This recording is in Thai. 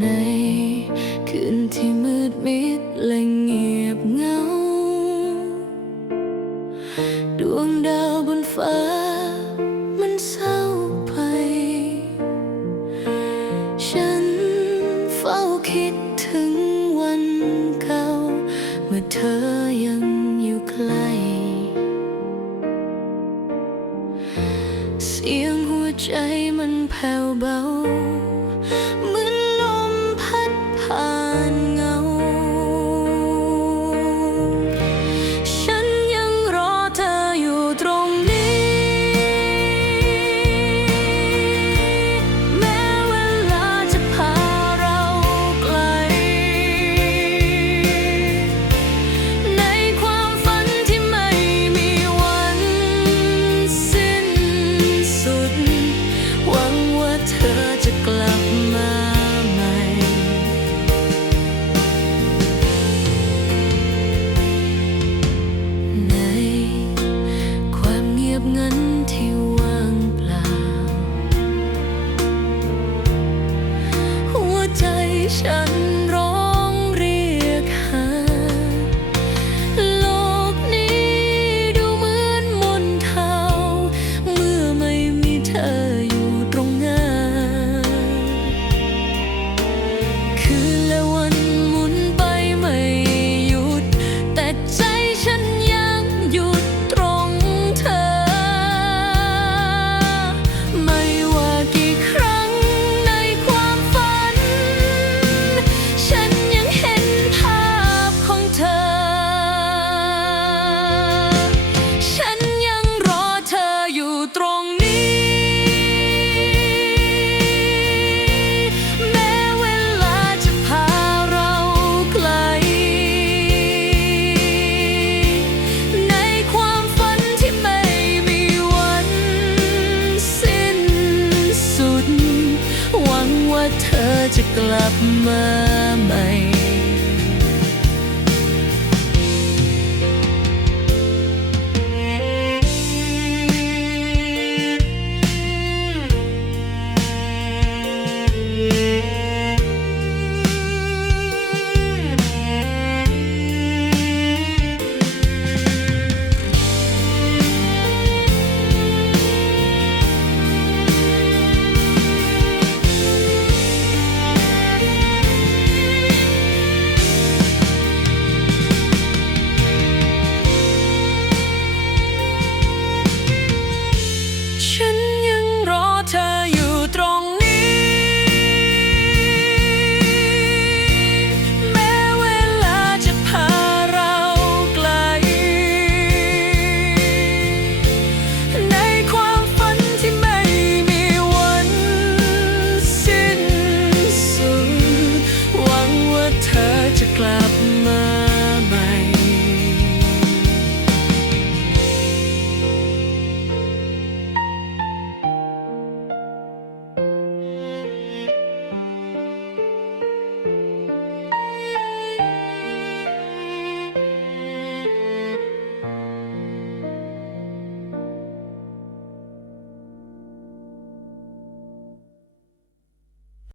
ใน คืนที่มืดมิดและเงียบเงา ดวงดาวบนฟ้า มันเศร้าไป ฉันเฝ้าคิดถึงวันเก่า เมื่อเธอยังอยู่ไกล เสียงหัวใจมันแผ่วเบา 给了我 จะกลับมาใหม่